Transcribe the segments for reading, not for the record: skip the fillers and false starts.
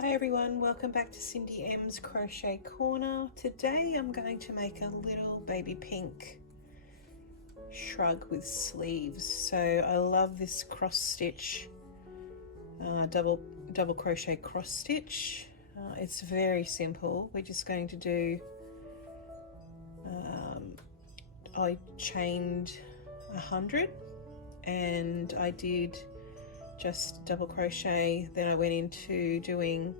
Hi everyone, welcome back to Cindy M's Crochet Corner. Today I'm going to make a little baby pink shrug with sleeves. So I love this cross stitch, double crochet cross stitch. It's very simple. We're just going to do, I chained 100 and I did just double crochet, then I went into doing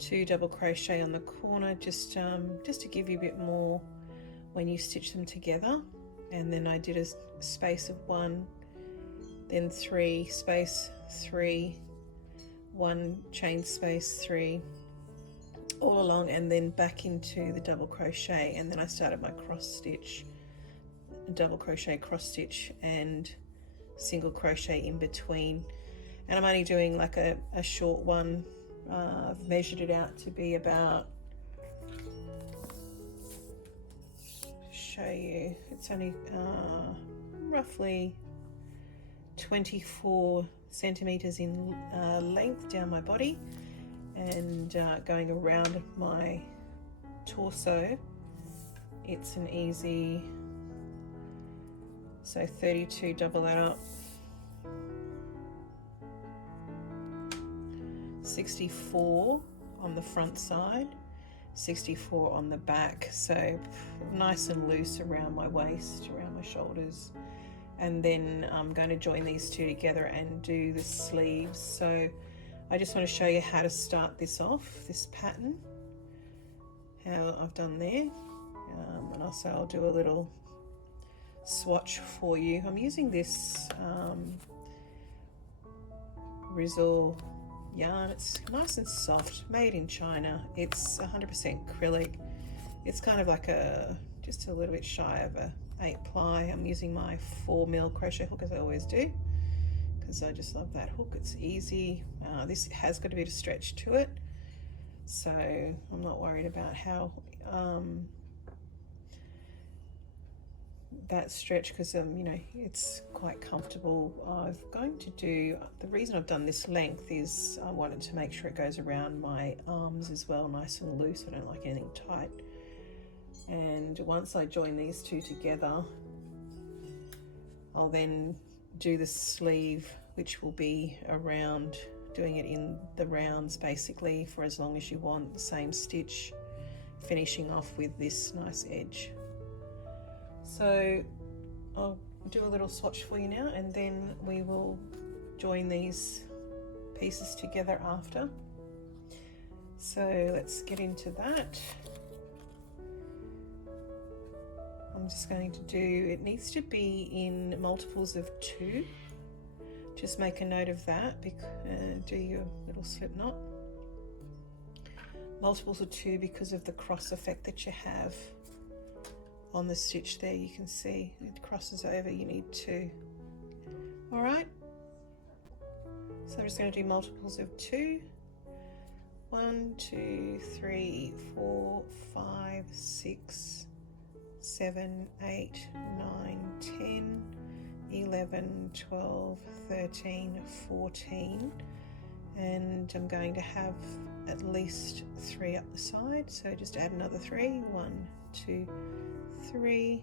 2 double crochet on the corner just to give you a bit more when you stitch them together, and then I did a space of 1, then 3 space 3, 1 chain space 3 all along, and then back into the double crochet, and then I started my cross stitch, double crochet cross stitch and single crochet in between. And I'm only doing like a short one. I've measured it out to be about, show you, it's only roughly 24 centimeters in length down my body, and going around my torso, it's an easy, so 32, double that up, 64 on the front side, 64 on the back, so nice and loose around my waist, around my shoulders. And then I'm going to join these two together and do the sleeves. So I just want to show you how to start this off, this pattern, how I've done there, and also I'll do a little swatch for you. I'm using this Rizzaw yarn. It's nice and soft, made in China. It's 100% acrylic. It's kind of like just a little bit shy of a 8 ply. I'm using my 4mm crochet hook as I always do, because I just love that hook. It's easy. This has got a bit of stretch to it, so I'm not worried about how that stretch, because you know, it's quite comfortable. I'm going to do, the reason I've done this length is I wanted to make sure it goes around my arms as well, nice and loose. I don't like anything tight. And once I join these two together, I'll then do the sleeve, which will be around, doing it in the rounds basically for as long as you want, the same stitch, finishing off with this nice edge. So I'll do a little swatch for you now, and then we will join these pieces together after. So let's get into that. I'm just going to do, it needs to be in multiples of 2. Just make a note of that. Do your little slip knot. Multiples of 2 because of the cross effect that you have on the stitch there. You can see it crosses over, you need 2. All right, so I'm just going to do multiples of 2. 1, 2, 3, 4, 5, 6, 7, 8, 9, 10, 11, 12, 13, 14, and I'm going to have at least 3 up the side, so just add another 3. 1, 2, 3,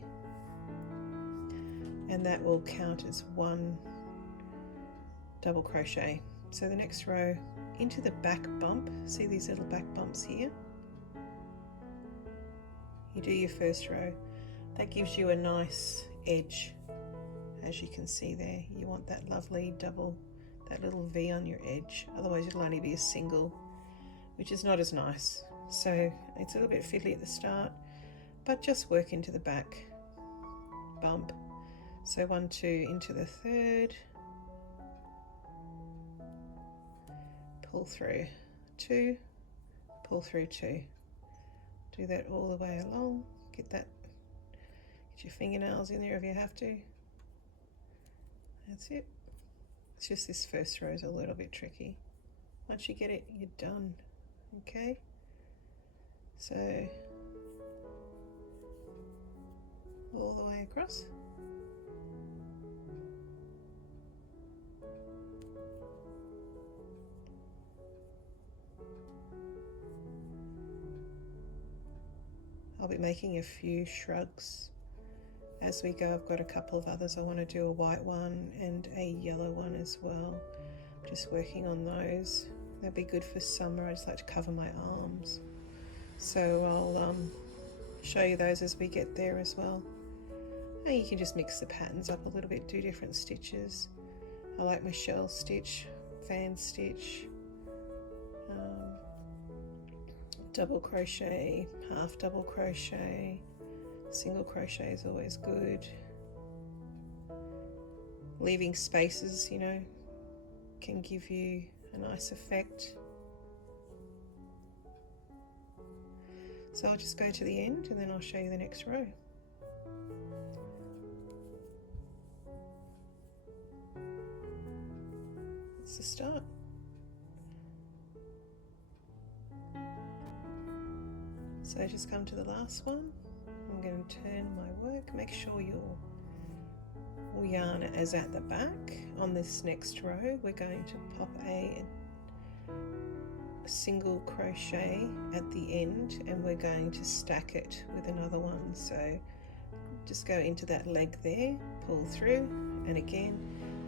and that will count as 1 double crochet. So the next row, into the back bump, see these little back bumps here, you do your first row. That gives you a nice edge, as you can see there. You want that lovely double, that little V on your edge, otherwise it'll only be a single, which is not as nice. So it's a little bit fiddly at the start, but just work into the back bump. So 1, 2, into the 3rd, pull through 2, pull through 2. Do that all the way along. Get your fingernails in there if you have to. That's it. It's just this first row is a little bit tricky. Once you get it, you're done. Okay, so all the way across. I'll be making a few shrugs as we go. I've got a couple of others. I want to do a white one and a yellow one as well. I'm just working on those. They'll be good for summer. I just like to cover my arms. So I'll show you those as we get there as well. And you can just mix the patterns up a little bit, do different stitches. I like my shell stitch, fan stitch, double crochet, half double crochet, single crochet is always good. Leaving spaces, you know, can give you a nice effect. So I'll just go to the end and then I'll show you the next row. That's the start. So just come to the last one. I'm going to turn my work. Make sure your yarn is at the back. On this next row, we're going to pop a single crochet at the end, and we're going to stack it with another one. So just go into that leg there, pull through, and again,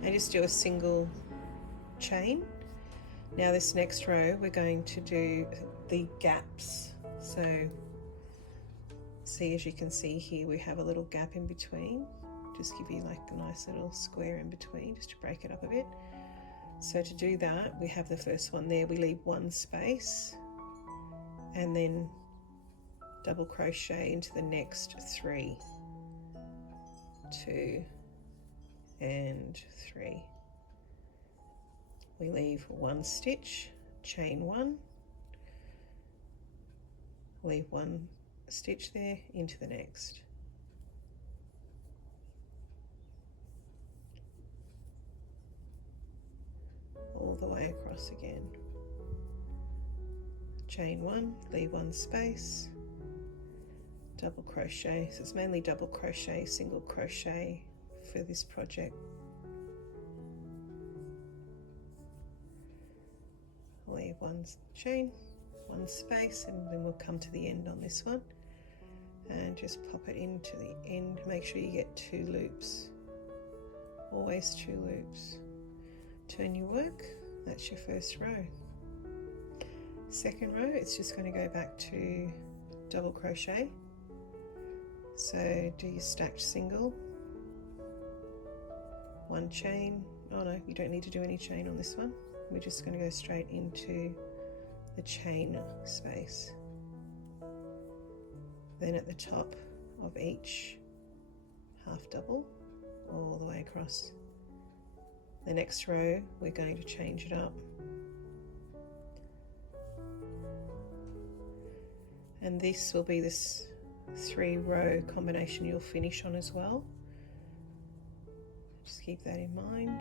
and just do a single chain. Now this next row, we're going to do the gaps. So see, as you can see here, we have a little gap in between. Just give you like a nice little square in between just to break it up a bit. So to do that, we have the first one there. We leave one space and then double crochet into the next 3, 2 and 3. We leave one stitch, chain 1, leave one stitch there into the next. All the way across again. Chain 1, leave one space, double crochet. So it's mainly double crochet, single crochet for this project. Leave one chain, one space, and then we'll come to the end on this one and just pop it into the end. Make sure you get 2 loops, always 2 loops. Turn your work. That's your first row. Second row, it's just going to go back to double crochet. So do your stacked single, one chain. Oh no, you don't need to do any chain on this one. We're just going to go straight into the chain space. Then at the top of each half double all the way across. The next row, we're going to change it up. And this will be this 3-row combination you'll finish on as well. Just keep that in mind.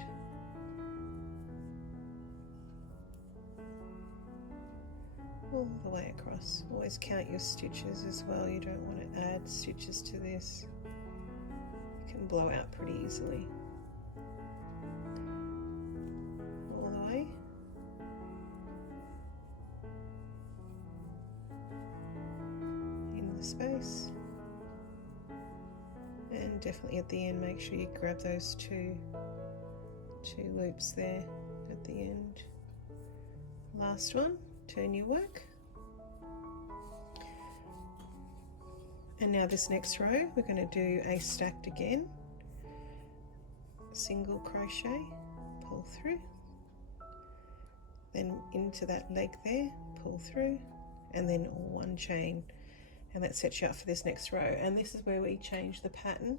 All the way across. Always count your stitches as well. You don't want to add stitches to this. It can blow out pretty easily. All the way. In the space. And definitely at the end, make sure you grab those two loops there at the end. Last one. Turn your work. And now this next row, we're going to do a stacked again. Single crochet, pull through, then into that leg there, pull through, and then one chain, and that sets you up for this next row. And this is where we change the pattern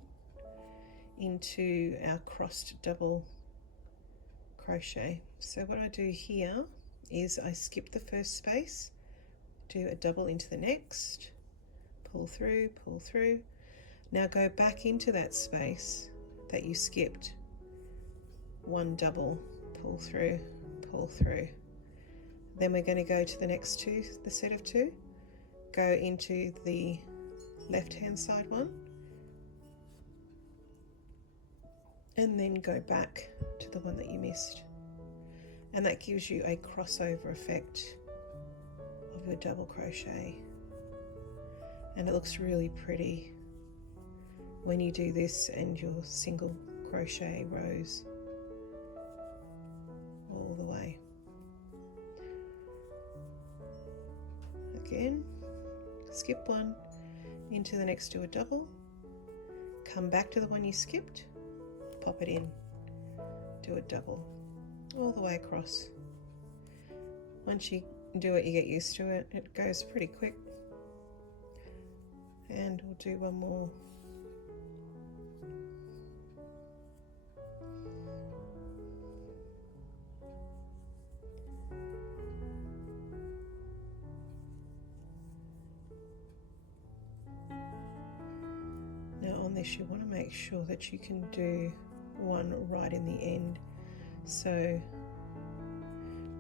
into our crossed double crochet. So what I do here is I skip the first space, do a double into the next, pull through, now go back into that space that you skipped, one double, pull through, then we're going to go to the next 2, the set of 2, go into the left hand side one, and then go back to the one that you missed. And that gives you a crossover effect of your double crochet. and it looks really pretty when you do this and your single crochet rows all the way. Again, skip one, into the next, do a double, come back to the one you skipped, pop it in, do a double, all the way across. Once you do it, you get used to it. It goes pretty quick. And we'll do one more. Now on this, you want to make sure that you can do one right in the end. So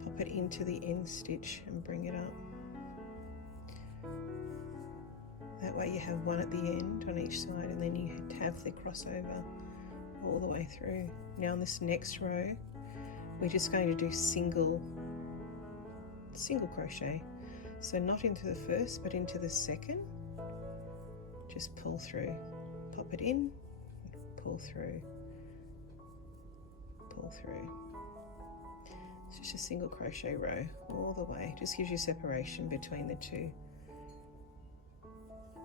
pop it into the end stitch and bring it up. That way you have one at the end on each side, and then you have the crossover all the way through. Now on this next row, we're just going to do single crochet. So not into the first, but into the second. Just pull through, pop it in, pull through, pull through. It's just a single crochet row all the way. Just gives you separation between the two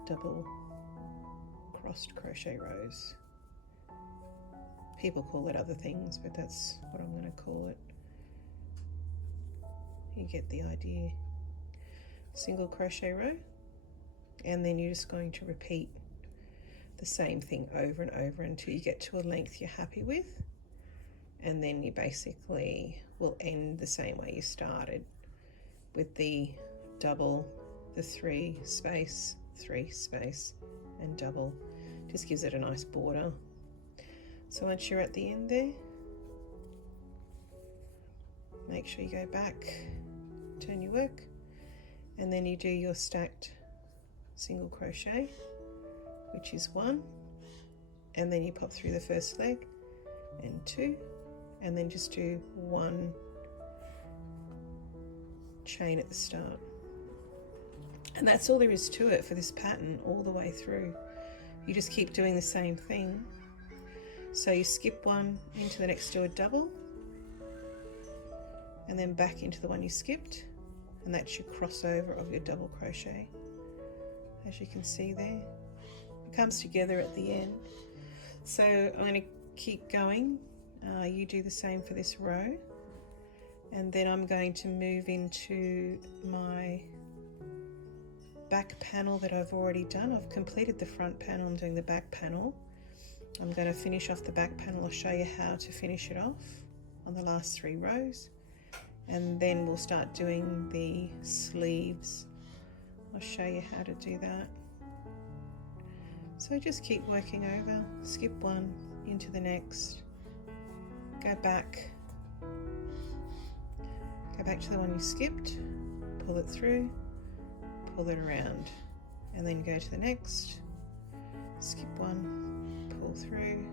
double crossed crochet rows. People call it other things, but that's what I'm going to call it. You get the idea. Single crochet row, and then you're just going to repeat the same thing over and over until you get to a length you're happy with, and then you basically will end the same way you started, with the double, the 3 space, 3 space, and double. Just gives it a nice border. So once you're at the end there, make sure you go back, turn your work, and then you do your stacked single crochet, which is 1, and then you pop through the first leg and 2, and then just do 1 chain at the start. And that's all there is to it for this pattern all the way through. You just keep doing the same thing. So you skip one, into the next, do a double, and then back into the one you skipped, and that's your crossover of your double crochet. As you can see there, it comes together at the end. So I'm going to keep going. You do the same for this row, and then I'm going to move into my back panel that I've already done. I've completed the front panel, I'm doing the back panel. I'm going to finish off the back panel. I'll show you how to finish it off on the last 3 rows, and then we'll start doing the sleeves. I'll show you how to do that. So just keep working over, skip one, into the next, go back to the one you skipped, pull it through, pull it around, and then go to the next, skip one, pull through,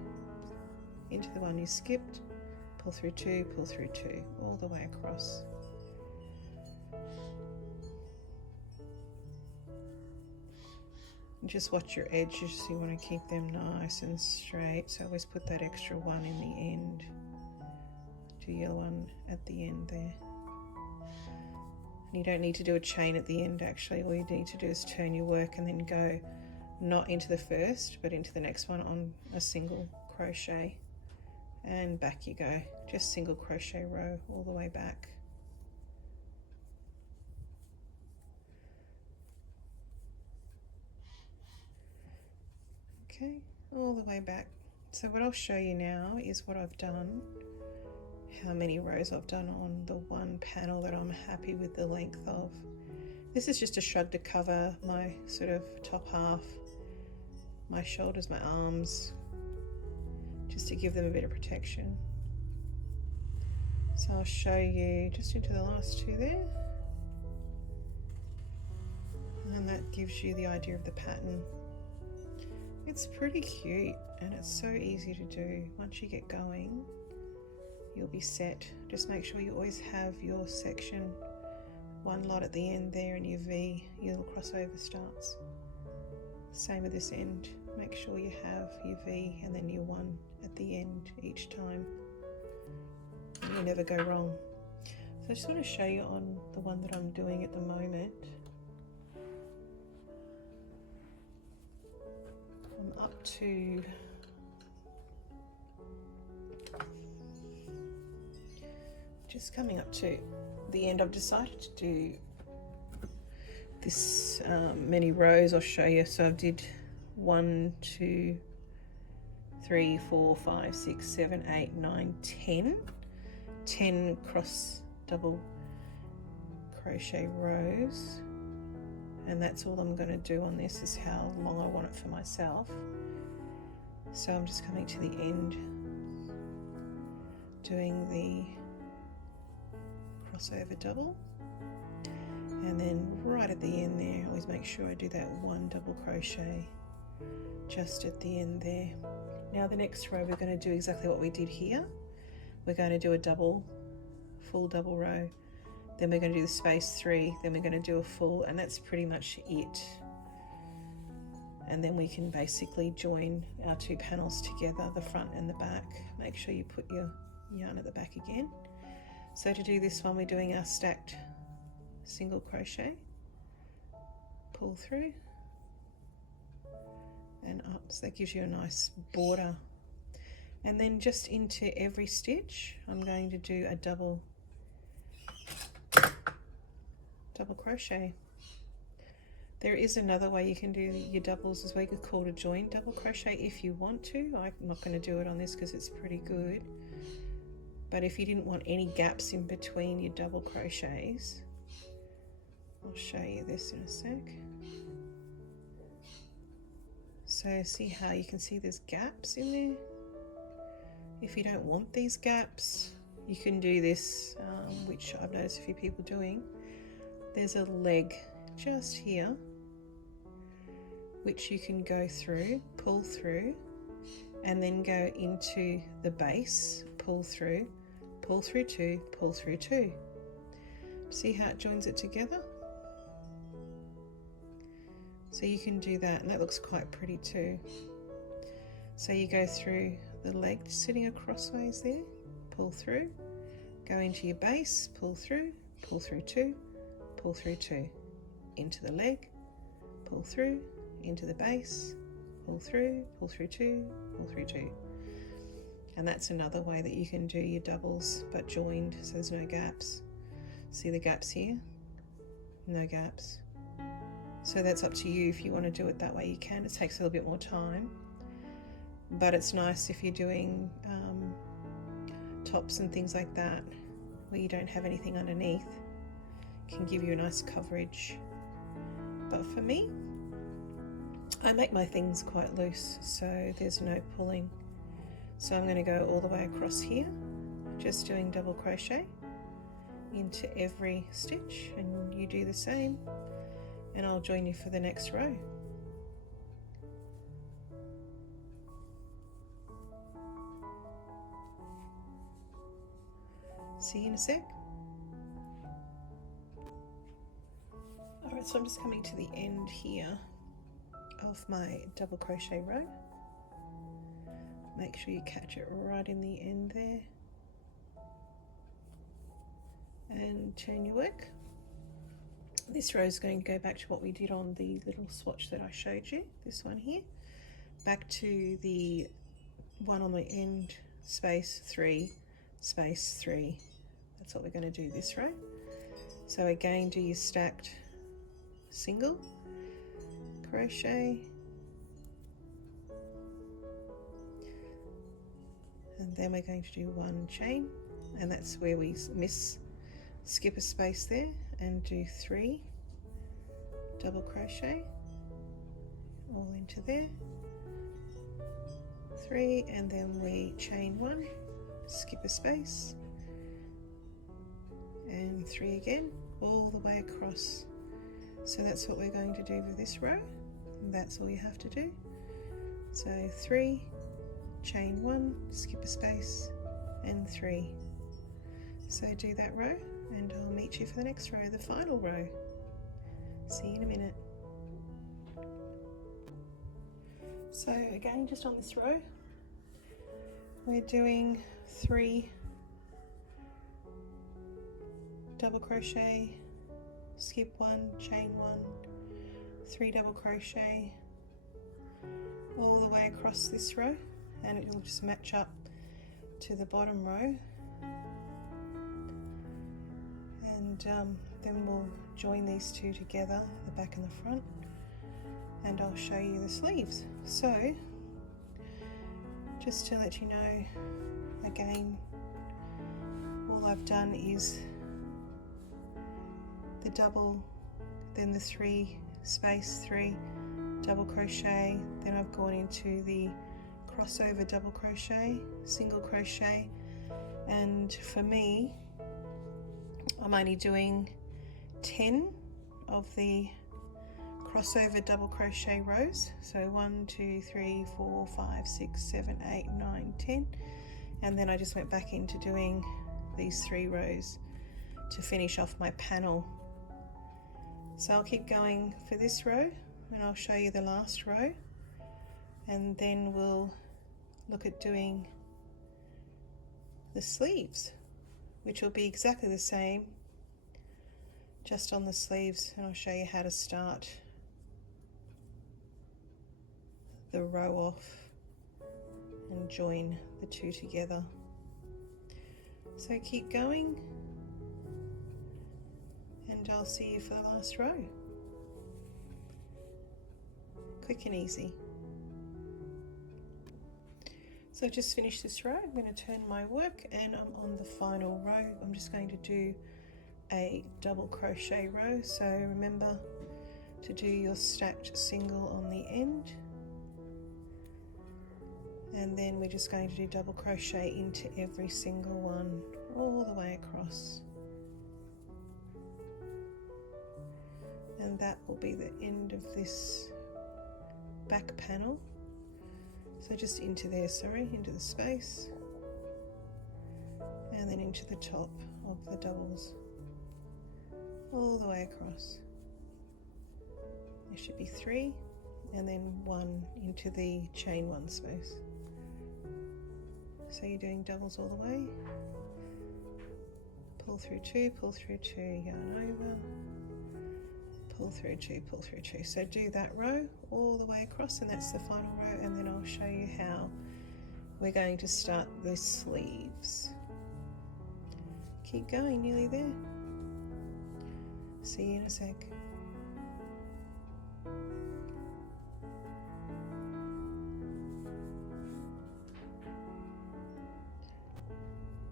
into the one you skipped, pull through 2, pull through 2, all the way across. And just watch your edges, you want to keep them nice and straight, so always put that extra one in the end. Do your one at the end there. And you don't need to do a chain at the end actually, all you need to do is turn your work and then go not into the first but into the next one on a single crochet, and back you go. Just single crochet row all the way back. Okay, all the way back. So what I'll show you now is what I've done, how many rows I've done on the one panel that I'm happy with the length of. This is just a shrug to cover my sort of top half, my shoulders, my arms, just to give them a bit of protection. So I'll show you just into the last 2 there, and that gives you the idea of the pattern. It's pretty cute and it's so easy to do. Once you get going, you'll be set. Just make sure you always have your section, one lot at the end there, and your V, your little crossover starts. Same at this end. Make sure you have your V and then your 1 at the end each time. You never go wrong. So I just want to show you on the one that I'm doing at the moment. I'm up to just coming up to the end. I've decided to do this many rows. I'll show you. So I did 1, 2, 3, 4, 5, 6, 7, 8, 9, 10 cross double crochet rows, and that's all I'm going to do on this, is how long I want it for myself. So I'm just coming to the end, doing the crossover double, and then right at the end there, I always make sure I do that 1 double crochet just at the end there. Now the next row we're going to do exactly what we did here. We're going to do a double, full double row, then we're going to do the space 3, then we're going to do a full, and that's pretty much it. And then we can basically join our 2 panels together, the front and the back. Make sure you put your yarn at the back again. So to do this one, we're doing our stacked single crochet, pull through and up, so that gives you a nice border. And then just into every stitch, I'm going to do a double crochet. There is another way you can do your doubles as well. You could call it a join double crochet if you want to. I'm not going to do it on this because it's pretty good. But if you didn't want any gaps in between your double crochets, I'll show you this in a sec. So see how you can see there's gaps in there? If you don't want these gaps, you can do this, which I've noticed a few people doing. There's a leg just here, which you can go through, pull through, and then go into the base, pull through 2, pull through 2. See how it joins it together? So you can do that, and that looks quite pretty too. So you go through the leg sitting acrossways there, pull through, go into your base, pull through 2, pull through 2, into the leg, pull through, into the base, pull through 2, pull through 2. And that's another way that you can do your doubles but joined, so there's no gaps. See the gaps here? No gaps. So that's up to you. If you want to do it that way, you can. It takes a little bit more time, but it's nice if you're doing tops and things like that where you don't have anything underneath. It can give you a nice coverage. But for me, I make my things quite loose, so there's no pulling. So I'm going to go all the way across here, just doing double crochet into every stitch, and you do the same, and I'll join you for the next row. See you in a sec. Alright, so I'm just coming to the end here of my double crochet row. Make sure you catch it right in the end there, and turn your work. This row is going to go back to what we did on the little swatch that I showed you, this one here, back to the one on the end, space 3, space 3. That's what we're going to do this row. So again, do your stacked single crochet, and then we're going to do 1 chain, and that's where we skip a space there, and do 3 double crochet all into there, 3, and then we chain 1, skip a space, and 3 again, all the way across. So that's what we're going to do for this row, and that's all you have to do. So 3, chain 1, skip a space, and 3. So do that row, and I'll meet you for the next row, the final row. See you in a minute. So again, just on this row, we're doing 3 double crochet, skip 1, chain 1, 3 double crochet all the way across this row, and it will just match up to the bottom row, and then we'll join these two together, the back and the front, and I'll show you the sleeves. So just to let you know, again, all I've done is the double, then the 3 space 3 double crochet, then I've gone into the crossover double crochet, single crochet, and for me I'm only doing 10 of the crossover double crochet rows, so 1 2 3 4 5 6 7 8 9 10, and then I just went back into doing these 3 rows to finish off my panel. So I'll keep going for this row and I'll show you the last row, and then we'll look at doing the sleeves, which will be exactly the same, just on the sleeves, and I'll show you how to start the row off and join the two together. So keep going and I'll see you for the last row. Quick and easy. So I've just finished this row. I'm going to turn my work and I'm on the final row. I'm just going to do a double crochet row, so remember to do your stacked single on the end, and then we're just going to do double crochet into every single one all the way across, and that will be the end of this back panel. So just into there, sorry, into the space, and then into the top of the doubles all the way across. There should be 3, and then 1 into the chain 1 space. So you're doing doubles all the way, pull through 2, pull through 2, yarn over, pull through 2, pull through 2. So do that row all the way across, and that's the final row, and then I'll show you how we're going to start the sleeves. Keep going, nearly there. See you in a sec.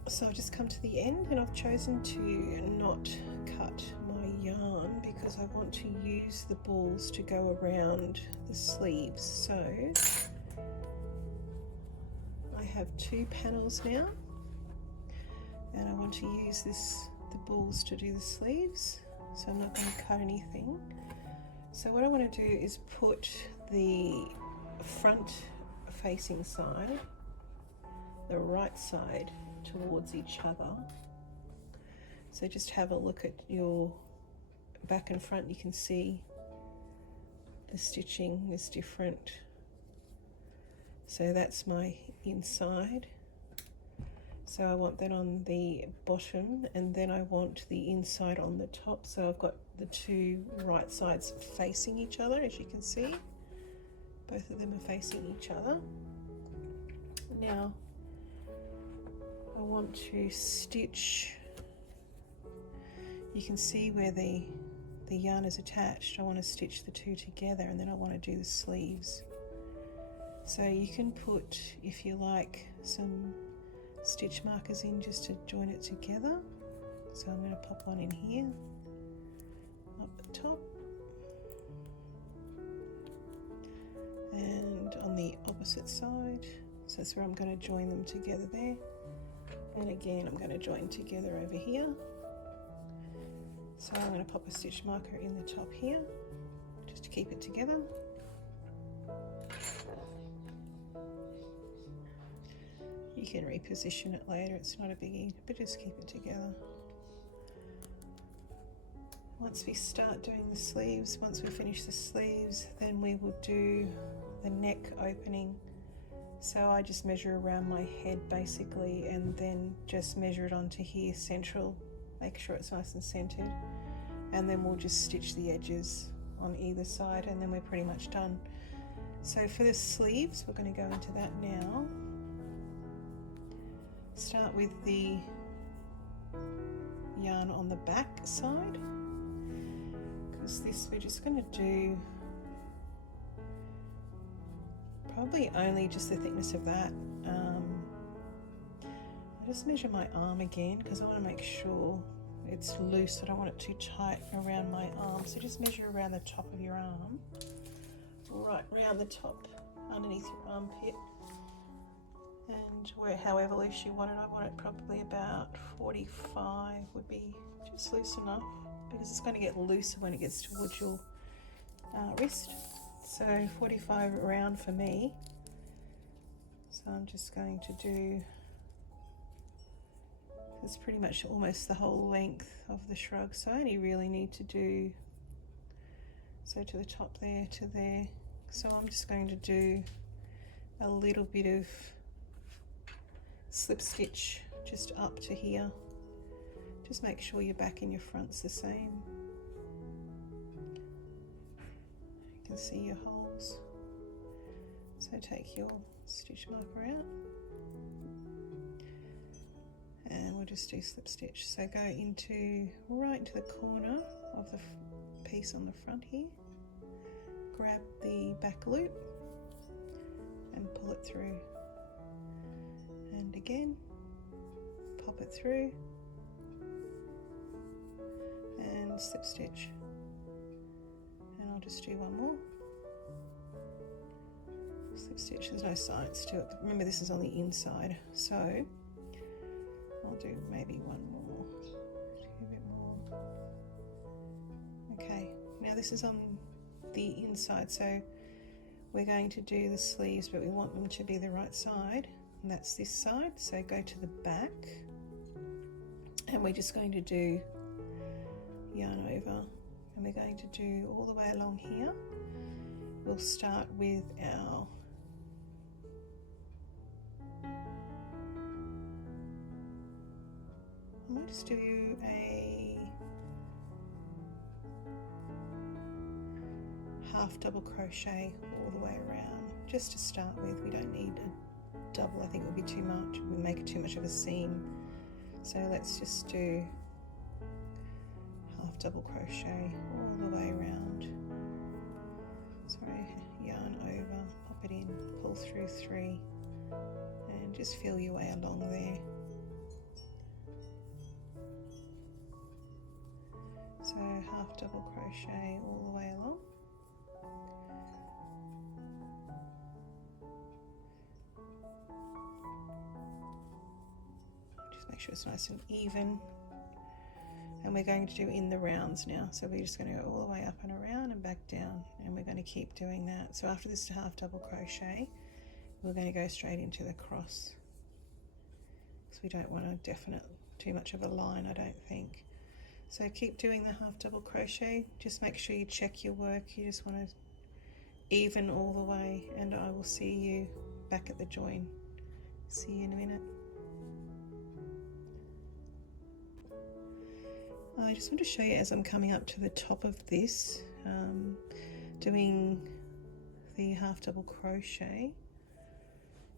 So I've just come to the end, and I've chosen to not cut my yarn because I want to use the balls to go around the sleeves. So I have 2 panels now, and I want to use the balls to do the sleeves, so I'm not going to cut anything. So what I want to do is put the front facing side, the right side, towards each other. So just have a look at your back and front. You can see the stitching is different. So that's my inside. So I want that on the bottom, and then I want the inside on the top. So I've got the 2 right sides facing each other, as you can see. Both of them are facing each other. Now I want to stitch, you can see where the yarn is attached. I want to stitch the 2 together, and then I want to do the sleeves. So you can put, if you like, some stitch markers in just to join it together. So I'm going to pop one in here, up the top, and on the opposite side. So that's where I'm going to join them together there. And again, I'm going to join together over here. So I'm going to pop a stitch marker in the top here, just to keep it together. You can reposition it later, it's not a biggie, but just keep it together. Once we start doing the sleeves, once we finish the sleeves, then we will do the neck opening. So I just measure around my head basically, and then just measure it onto here central, make sure it's nice and centered, and then we'll just stitch the edges on either side, and then we're pretty much done. So for the sleeves, we're going to go into that now. Start with the yarn on the back side, because this we're just going to do probably only just the thickness of that. I just measure my arm again because I want to make sure it's loose. I don't want it too tight around my arm. So just measure around the top of your arm, right round the top underneath your armpit, and where however loose you want it. I want it probably about 45 would be just loose enough, because it's going to get looser when it gets towards your wrist. So 45 around for me. So I'm just going to do, it's pretty much almost the whole length of the shrug, so I only really need to do, so to the top there to there. So I'm just going to do a little bit of slip stitch just up to here. Just make sure your back and your front's the same. You can see your holes. So take your stitch marker out, and we'll just do slip stitch. So go into right into the corner of the piece on the front here, grab the back loop and pull it through, and again pop it through and slip stitch, and I'll just do one more slip stitch. There's no sides to it, but remember this is on the inside, so I'll do maybe one more, a bit more. Okay, now this is on the inside, so we're going to do the sleeves, but we want them to be the right side, and that's this side. So go to the back, and we're just going to do yarn over, and we're going to do all the way along here. We'll start with our I might just do a half double crochet all the way around, just to start with. We don't need a double, I think it would be too much, we make it too much of a seam. So let's just do half double crochet all the way around. Sorry, yarn over, pop it in, pull through 3, and just feel your way along there. So half double crochet all the way along. Just make sure it's nice and even. And we're going to do in the rounds now. So we're just going to go all the way up and around and back down, and we're going to keep doing that. So after this half double crochet, we're going to go straight into the cross, because we don't want a definite too much of a line, I don't think. So keep doing the half double crochet. Just make sure you check your work. You just want to even all the way, and I will see you back at the join. See you in a minute. I just want to show you as I'm coming up to the top of this, doing the half double crochet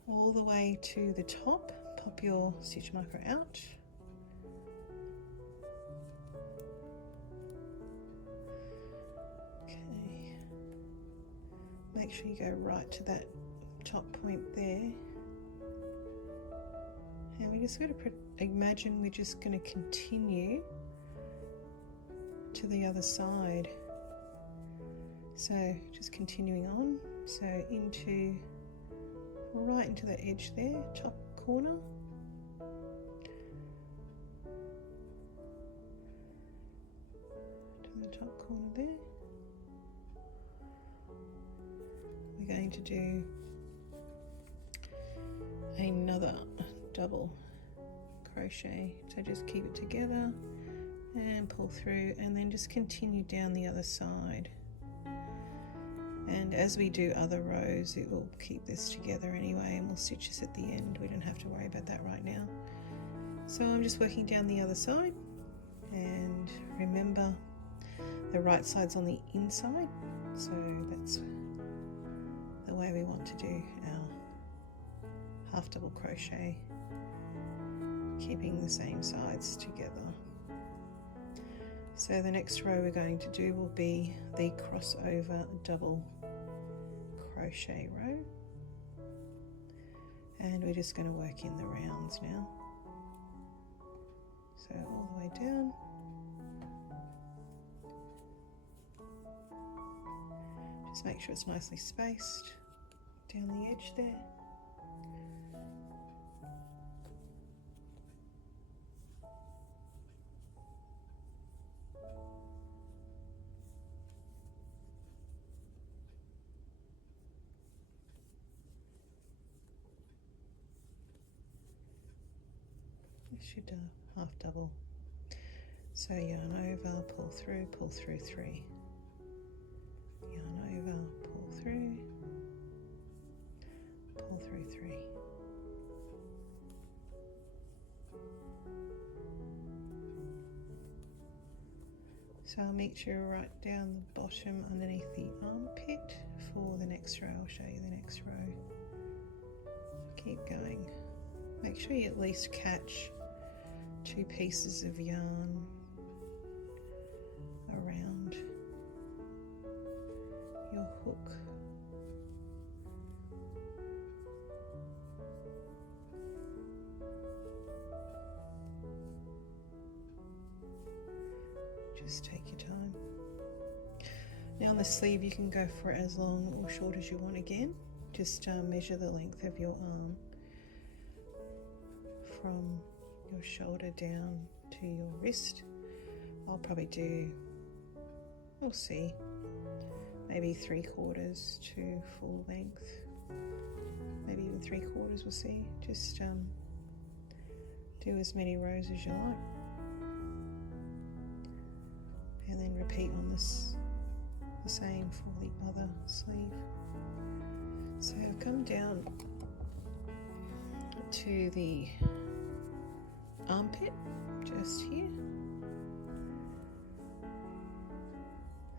all the way to the top. Pop your stitch marker out. Okay, make sure you go right to that top point there, and we just got to imagine we're just going to continue to the other side. So just continuing on, so into right into the edge there, top corner, to the top corner there. We're going to do another double crochet, so just keep it together and pull through, and then just continue down the other side And as we do other rows, it will keep this together anyway, and we'll stitch this at the end. We don't have to worry about that right now. So I'm just working down the other side, and remember the right side's on the inside, so that's the way we want to do our half double crochet, keeping the same sides together. So the next row we're going to do will be the crossover double crochet row, and we're just going to work in the rounds now. So all the way down. Just make sure it's nicely spaced down the edge there. You should half double. So yarn over, pull through 3. Yarn over, pull through 3. So I'll meet you right down the bottom underneath the armpit for the next row. I'll show you the next row. Keep going. Make sure you at least catch 2 pieces of yarn around your hook. Just take your time. Now on the sleeve you can go for it as long or short as you want again. Just measure the length of your arm from your shoulder down to your wrist. I'll probably do, we'll see, maybe 3/4 to full length, maybe even 3/4, we'll see. Just do as many rows as you like, and then repeat on this the same for the other sleeve. So I've come down to the armpit just here,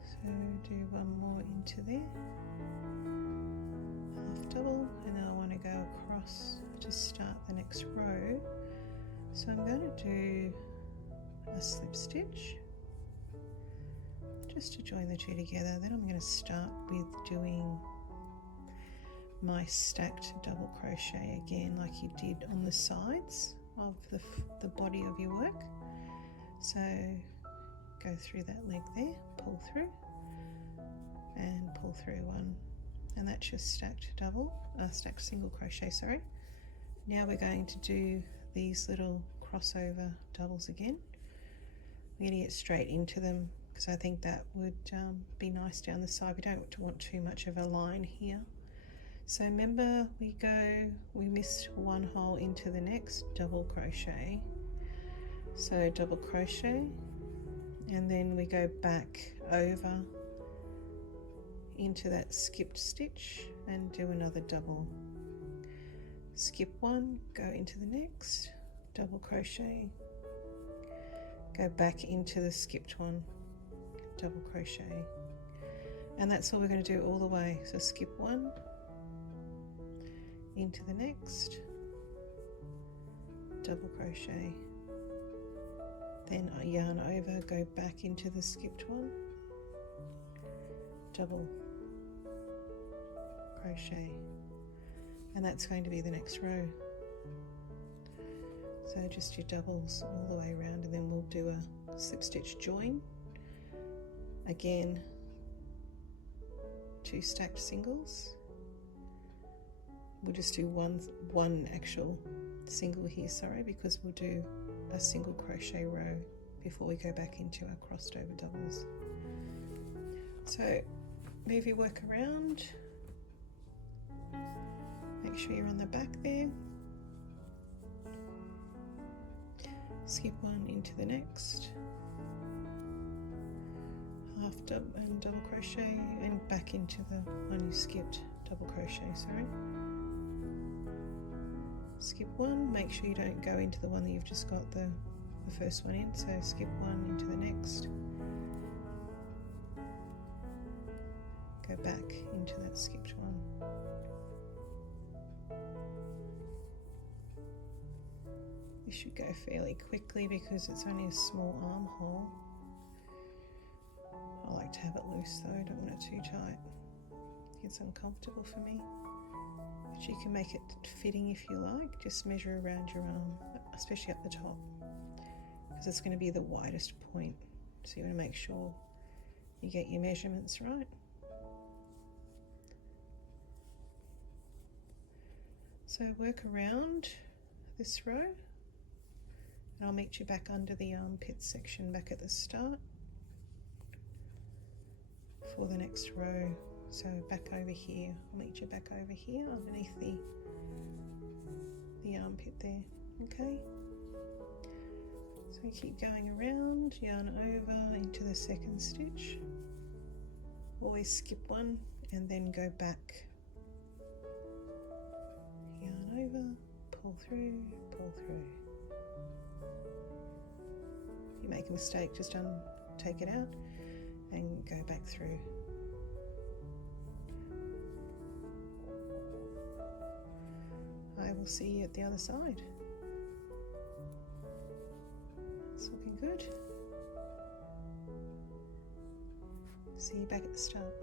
so do one more into there, half double, and then I want to go across to start the next row. So I'm going to do a slip stitch just to join the two together. Then I'm going to start with doing my stacked double crochet again, like you did on the sides of the body of your work. So go through that leg there, pull through and pull through one, and that's your stacked single crochet, sorry. Now we're going to do these little crossover doubles again. We're going to get straight into them because I think that would be nice down the side. We don't want too much of a line here. So remember, we missed one hole into the next double crochet. So double crochet, and then we go back over into that skipped stitch and do another double. Skip one, go into the next, double crochet, go back into the skipped one, double crochet. And that's all we're going to do all the way. So skip one, into the next, double crochet, then yarn over, go back into the skipped one, double crochet, and that's going to be the next row. So just your doubles all the way around, and then we'll do a slip stitch join again, 2 stacked singles. We'll just do one actual single here, sorry, because we'll do a single crochet row before we go back into our crossed over doubles. So move your work around, make sure you're on the back there, skip one into the next, and double crochet and back into the one you skipped, double crochet, sorry. Skip one, make sure you don't go into the one that you've just got the first one in, so skip one into the next, go back into that skipped one. This should go fairly quickly because it's only a small armhole. I like to have it loose though, I don't want it too tight. It's uncomfortable for me. But you can make it fitting if you like, just measure around your arm, especially up the top, because it's going to be the widest point. So you want to make sure you get your measurements right. So work around this row, and I'll meet you back under the armpit section back at the start for the next row. So back over here, I'll meet you back over here underneath the armpit there, okay? So keep going around, yarn over into the second stitch. Always skip one and then go back. Yarn over, pull through, pull through. If you make a mistake, just take it out and go back through. I will see you at the other side. It's looking good. See you back at the start.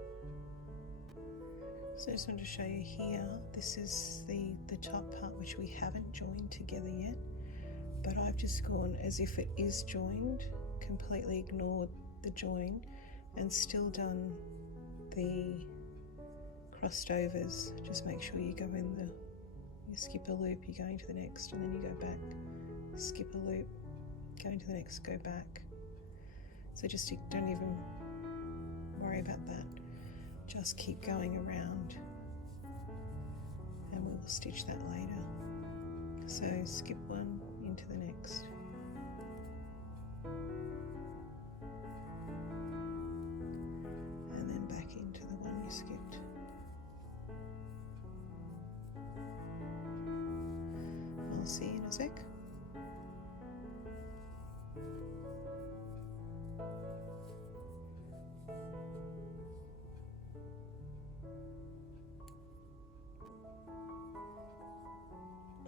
So I just wanted to show you here, this is the top part which we haven't joined together yet, but I've just gone as if it is joined, completely ignored the join and still done the crossed overs. Just make sure you go in the, you skip a loop, you go into the next, and then you go back, skip a loop, go into the next, go back. So just don't even worry about that, just keep going around and we will stitch that later. So skip one into the next. And then back into the one you skipped. I'll see you in a sec.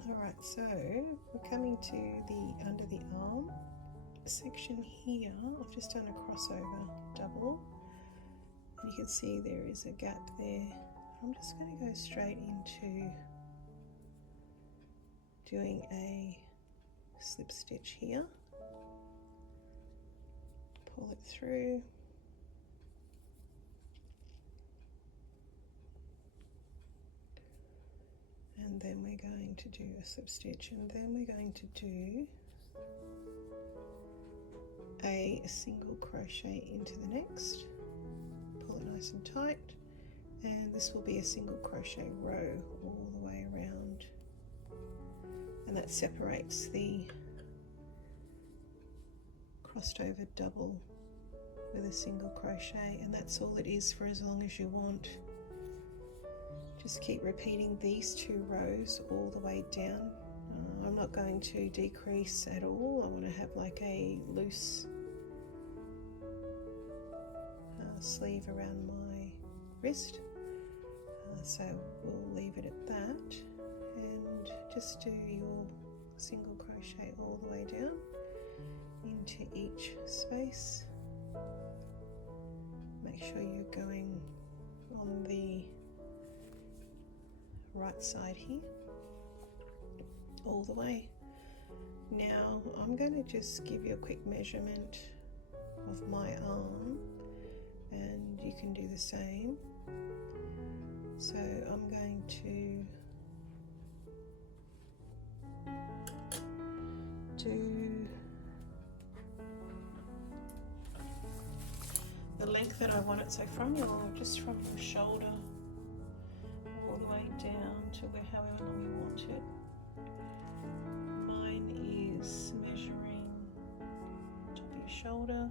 Alright, so we're coming to the under the arm section here. I've just done a crossover double, and you can see there is a gap there. I'm just going to go straight into doing a slip stitch here, pull it through, and then we're going to do a slip stitch, and then we're going to do a single crochet into the next, pull it nice and tight, and this will be a single crochet row all the way around, and that separates the crossed over double with a single crochet, and that's all it is for as long as you want. Just keep repeating these two rows all the way down. I'm not going to decrease at all. I want to have like a loose sleeve around my wrist, so we'll leave it at that, and just do your single crochet all the way down into each space. Make sure you're going on the right side here all the way. Now I'm going to just give you a quick measurement of my arm, and you can do the same. So I'm going to do the length that I want it, so from your shoulder all the way down to however long you want it. Mine is measuring top of your shoulder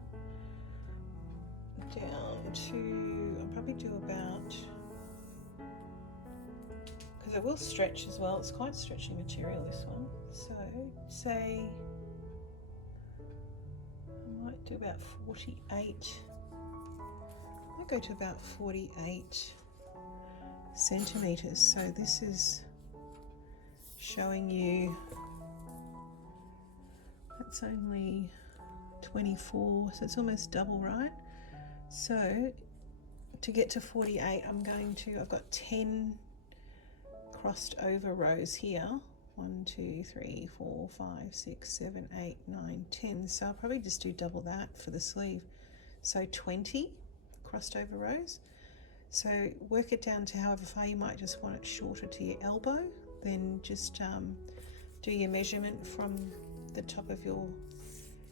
down to, I'll probably do about, because it will stretch as well, it's quite stretchy material, this one. So say I might do about 48. I'll go to about 48 centimeters. So this is showing you that's only 24, so it's almost double, right? So to get to 48, I've got 10 crossed over rows here. 1, 2, 3, 4, 5, 6, 7, 8, 9, 10. So I'll probably just do double that for the sleeve. So 20 crossed over rows. So work it down to however far. You might just want it shorter to your elbow. Then just do your measurement from the top of your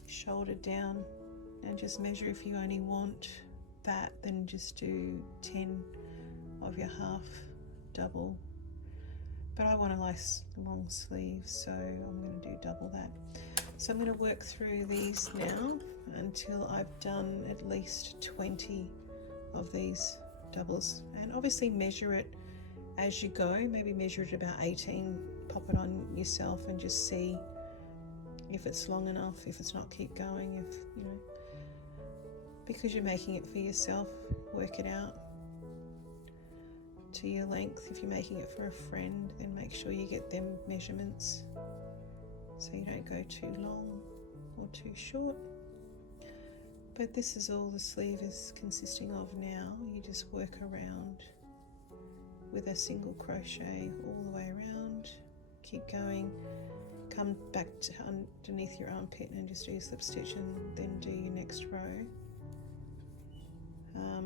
shoulder down and just measure. If you only want that, then just do 10 of your half double. But I want a nice long sleeve, so I'm going to do double that. So I'm going to work through these now until I've done at least 20 of these doubles, and obviously measure it as you go. Maybe measure it about 18, pop it on yourself and just see if it's long enough. If it's not, keep going. If you know, because you're making it for yourself, work it out to your length. If you're making it for a friend, then make sure you get them measurements so you don't go too long or too short. But this is all the sleeve is consisting of now. You just work around with a single crochet all the way around. Keep going, come back to underneath your armpit and just do your slip stitch, and then do your next row.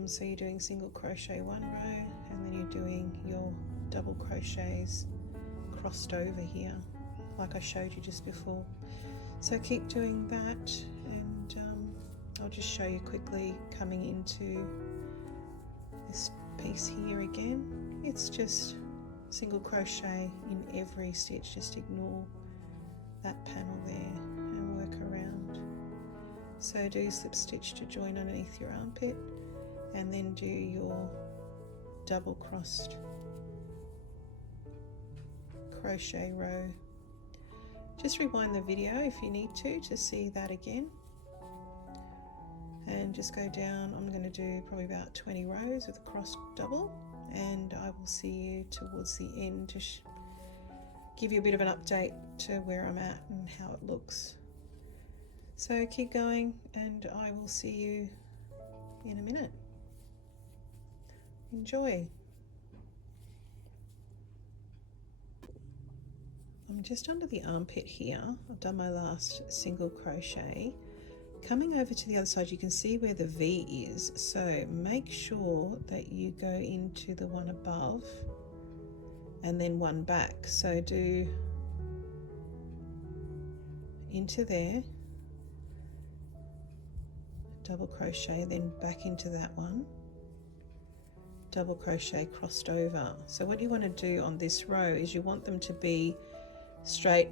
So you're doing single crochet one row, and then you're doing your double crochets crossed over here like I showed you just before. So keep doing that, and I'll just show you quickly coming into this piece here again. It's just single crochet in every stitch. Just ignore that panel there and work around. So do slip stitch to join underneath your armpit, and then do your double crossed crochet row. Just rewind the video if you need to see that again, and just go down. I'm going to do probably about 20 rows with a crossed double, and I will see you towards the end to give you a bit of an update to where I'm at and how it looks. So keep going, and I will see you in a minute. Enjoy. I'm just under the armpit here. I've done my last single crochet. Coming over to the other side, you can see where the V is, so make sure that you go into the one above and then one back. So do into there, double crochet, then back into that one, double crochet, crossed over. So what you want to do on this row is you want them to be straight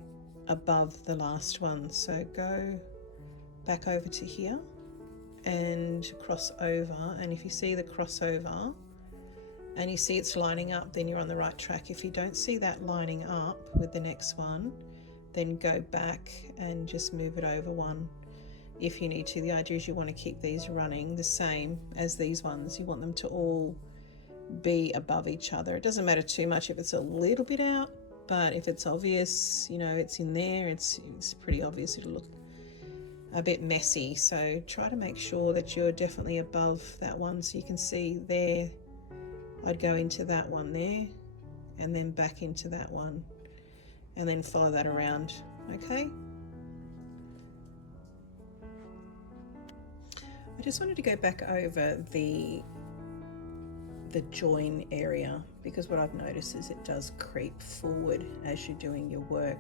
above the last one. So go back over to here and cross over, and if you see the crossover and you see it's lining up, then you're on the right track. If you don't see that lining up with the next one, then go back and just move it over one if you need to. The idea is you want to keep these running the same as these ones. You want them to all be above each other. It doesn't matter too much if it's a little bit out, but if it's obvious, you know, it's in there, it's pretty obvious, it'll look a bit messy. So try to make sure that you're definitely above that one. So you can see there, I'd go into that one there and then back into that one and then follow that around. Okay, I just wanted to go back over the join area, because what I've noticed is it does creep forward as you're doing your work.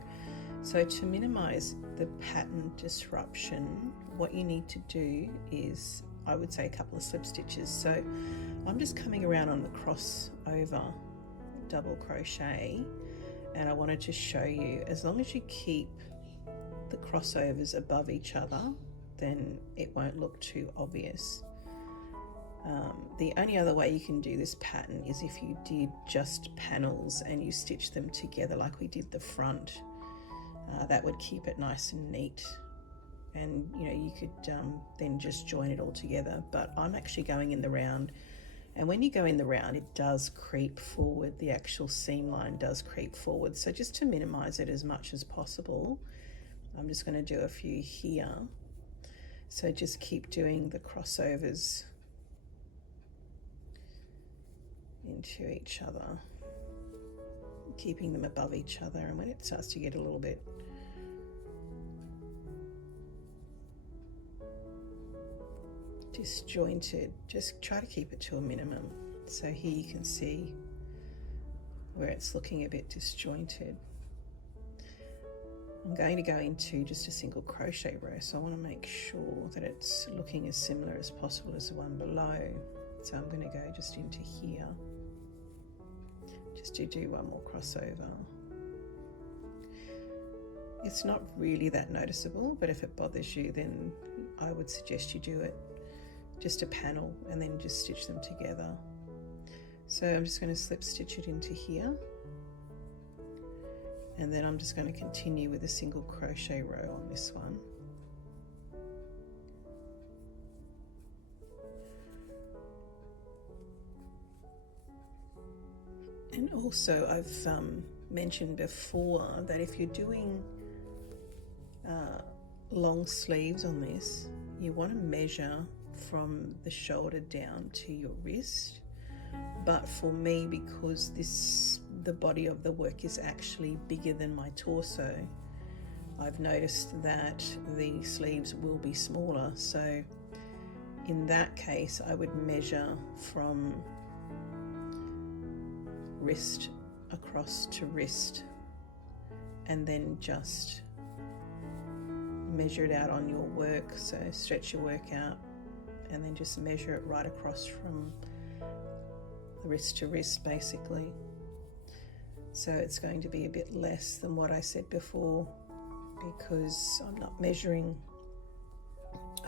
So to minimize the pattern disruption, what you need to do is, I would say, a couple of slip stitches. So I'm just coming around on the crossover double crochet, and I wanted to show you, as long as you keep the crossovers above each other, then it won't look too obvious. the only other way you can do this pattern is if you did just panels and you stitch them together like we did the front. That would keep it nice and neat, and you know, you could then just join it all together. But I'm actually going in the round, and when you go in the round, it does creep forward. The actual seam line does creep forward. So just to minimize it as much as possible, I'm just going to do a few here. So just keep doing the crossovers into each other, keeping them above each other, and when it starts to get a little bit disjointed, just try to keep it to a minimum. So here you can see where it's looking a bit disjointed. I'm going to go into just a single crochet row, so I want to make sure that it's looking as similar as possible as the one below. So I'm going to go just into here, just to do one more crossover. It's not really that noticeable, but if it bothers you, then I would suggest you do it just a panel and then just stitch them together. So I'm just going to slip stitch it into here, and then I'm just going to continue with a single crochet row on this one. And also I've mentioned before that if you're doing long sleeves on this, you want to measure from the shoulder down to your wrist. But for me, because the body of the work is actually bigger than my torso, I've noticed that the sleeves will be smaller. So in that case, I would measure from wrist across to wrist, and then just measure it out on your work. So stretch your work out and then just measure it right across from wrist to wrist, basically. So it's going to be a bit less than what I said before, because I'm not measuring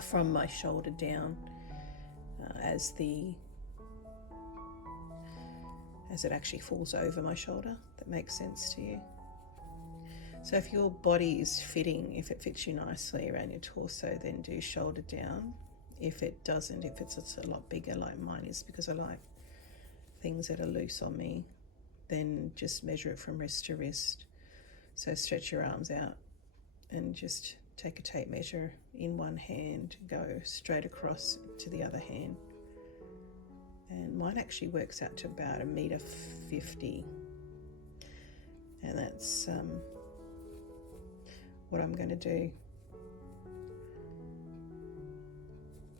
from my shoulder down as it actually falls over my shoulder. That makes sense to you? So if your body is fitting, if it fits you nicely around your torso, then do shoulder down. If it doesn't, if it's a lot bigger like mine is, because I like things that are loose on me, then just measure it from wrist to wrist. So stretch your arms out and just take a tape measure in one hand, go straight across to the other hand. And mine actually works out to about 1.50 meters, and that's what I'm going to do.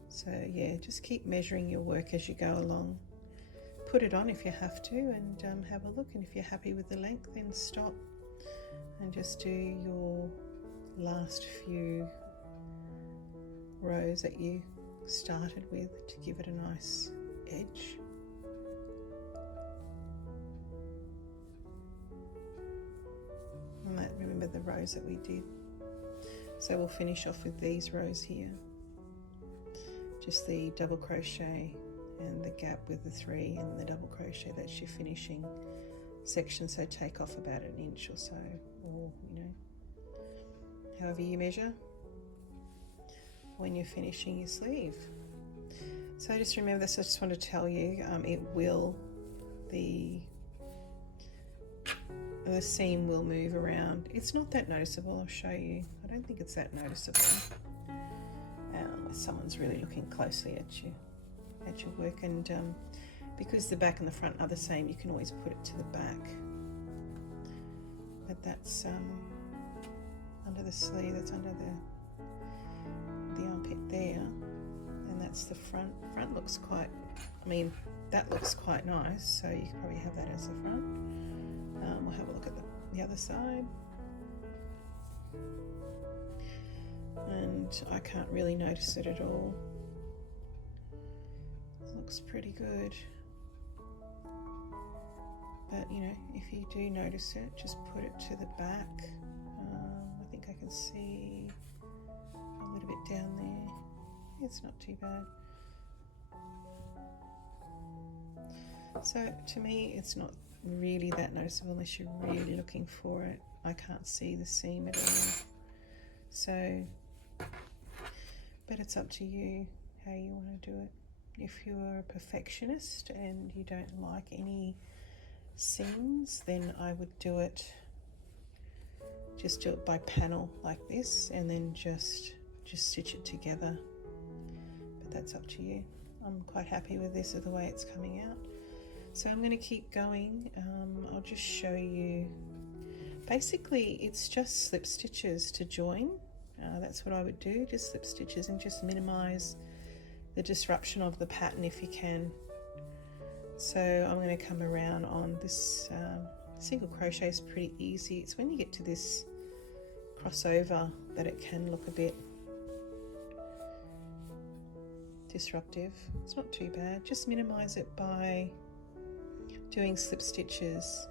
So yeah, just keep measuring your work as you go along. Put it on if you have to, and have a look, and if you're happy with the length, then stop and just do your last few rows that you started with to give it a nice edge. I might remember the rows that we did. So we'll finish off with these rows here. Just the double crochet and the gap with the 3 and the double crochet, that's your finishing section. So take off about 1 inch or so, or however you measure when you're finishing your sleeve. So just remember this. I just want to tell you, the seam will move around. It's not that noticeable. I'll show you. I don't think it's that noticeable unless someone's really looking closely at your work. And because the back and the front are the same, you can always put it to the back. But that's under the sleeve. That's under the armpit there. And that's the front. Front looks quite, that looks quite nice, so you can probably have that as the front. We'll have a look at the other side. And I can't really notice it at all. It looks pretty good. But if you do notice it, just put it to the back. I think I can see a little bit down there. It's not too bad. So to me it's not really that noticeable unless you're really looking for it. I can't see the seam at all. So, but it's up to you how you want to do it. If you're a perfectionist and you don't like any seams, then I would do it, just do it by panel like this, and then just stitch it together. But that's up to you. I'm quite happy with this, the way it's coming out. So I'm going to keep going. I'll just show you. Basically, it's just slip stitches to join. That's what I would do, just slip stitches, and just minimize the disruption of the pattern if you can. So I'm going to come around on this single crochet is pretty easy. It's when you get to this crossover that it can look a bit disruptive. It's not too bad. Just minimize it by doing slip stitches.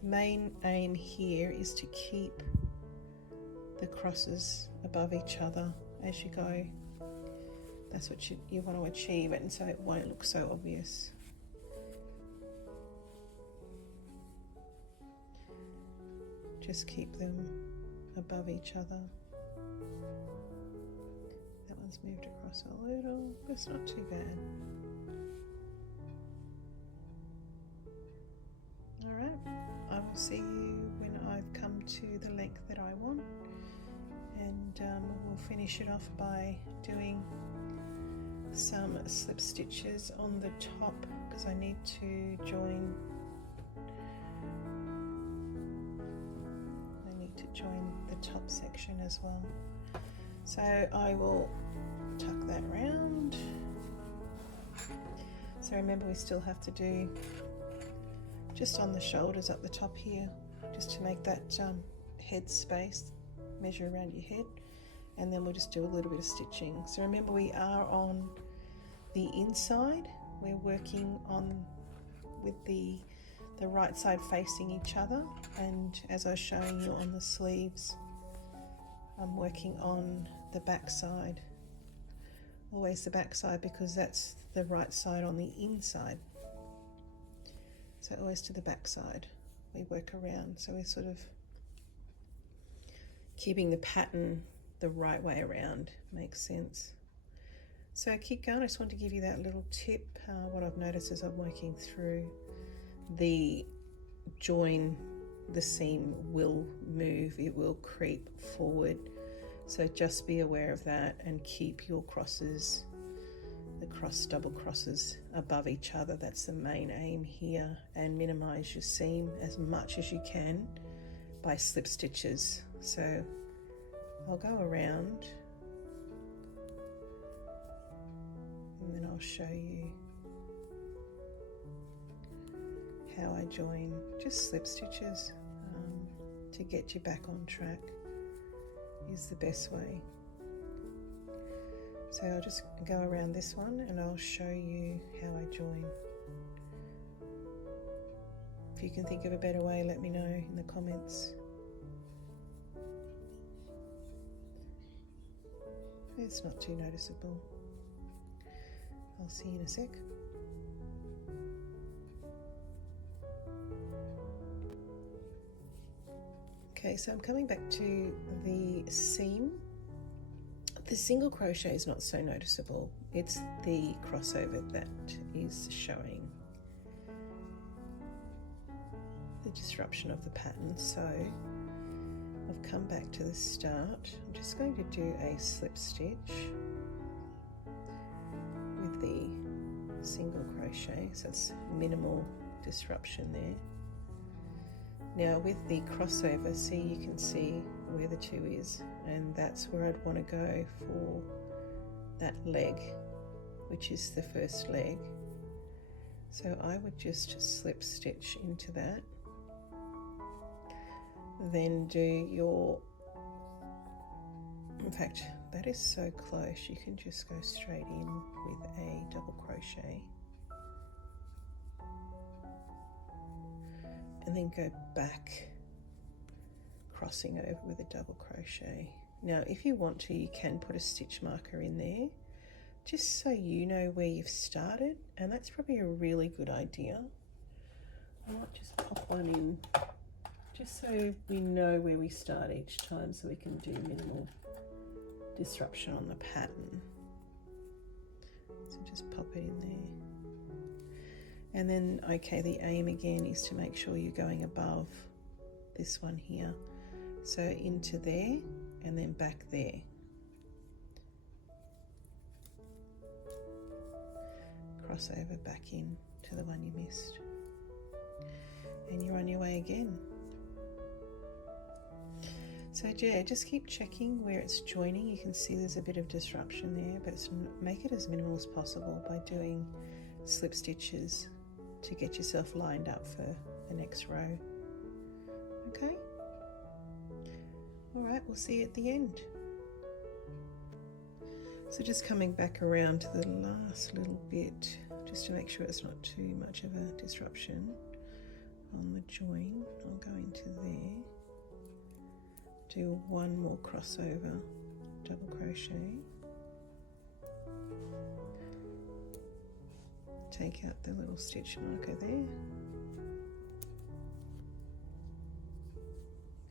The main aim here is to keep the crosses above each other as you go. That's what you want to achieve it, and so it won't look so obvious. Just keep them above each other. That one's moved across a little, but it's not too bad. Alright, I will see you when I've come to the length that I want, and we'll finish it off by doing some slip stitches on the top because I need to join the top section as well. So I will tuck that round. So remember, we still have to do just on the shoulders up the top here, just to make that head space, measure around your head, and then we'll just do a little bit of stitching. So remember, we are on the inside. We're working on with the right side facing each other, and as I was showing you on the sleeves, I'm working on the back side. Always the back side, because that's the right side on the inside. So always to the back side we work around, so we're sort of keeping the pattern the right way around. Makes sense. So keep going. I just want to give you that little tip. What I've noticed as I'm working through, the join, the seam will move, it will creep forward. So just be aware of that and keep your crosses, the double crosses above each other. That's the main aim here, and minimize your seam as much as you can by slip stitches. So I'll go around and then I'll show you how I join. Just slip stitches to get you back on track is the best way. So I'll just go around this one and I'll show you how I join. If you can think of a better way, let me know in the comments. It's not too noticeable. I'll see you in a sec. Okay, so I'm coming back to the seam. The single crochet is not so noticeable. It's the crossover that is showing the disruption of the pattern. So I've come back to the start. I'm just going to do a slip stitch with the single crochet, so it's minimal disruption there. Now with the crossover, see, you can see where the two is, and that's where I'd want to go for that leg, which is the first leg. So I would just slip stitch into that, then do your, in fact that is so close, you can just go straight in with a double crochet and then go back, crossing over with a double crochet. Now if you want to, you can put a stitch marker in there, just so you know where you've started, and that's probably a really good idea. I might just pop one in just so we know where we start each time, so we can do minimal disruption on the pattern. So just pop it in there. And then, okay, the aim again is to make sure you're going above this one here. So into there and then back there. Cross over back in to the one you missed. And you're on your way again. So yeah, just keep checking where it's joining. You can see there's a bit of disruption there, but make it as minimal as possible by doing slip stitches to get yourself lined up for the next row. Okay? All right, we'll see you at the end. So just coming back around to the last little bit, just to make sure it's not too much of a disruption on the join. I'll go into there, do one more crossover, double crochet, take out the little stitch marker there,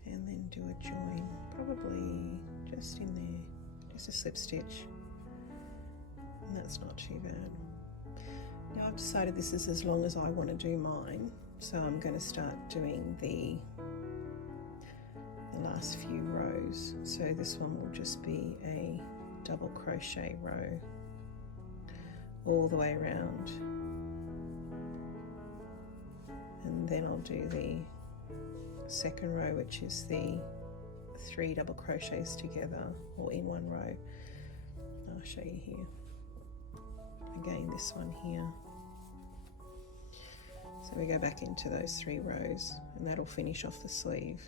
and then do a join, probably just in there, just a slip stitch, and that's not too bad. Now I've decided this is as long as I want to do mine, so I'm going to start doing the last few rows. So this one will just be a double crochet row all the way around, and then I'll do the second row, which is the 3 double crochets together or in one row. I'll show you here. Again, this one here. So we go back into those 3 rows, and that'll finish off the sleeve.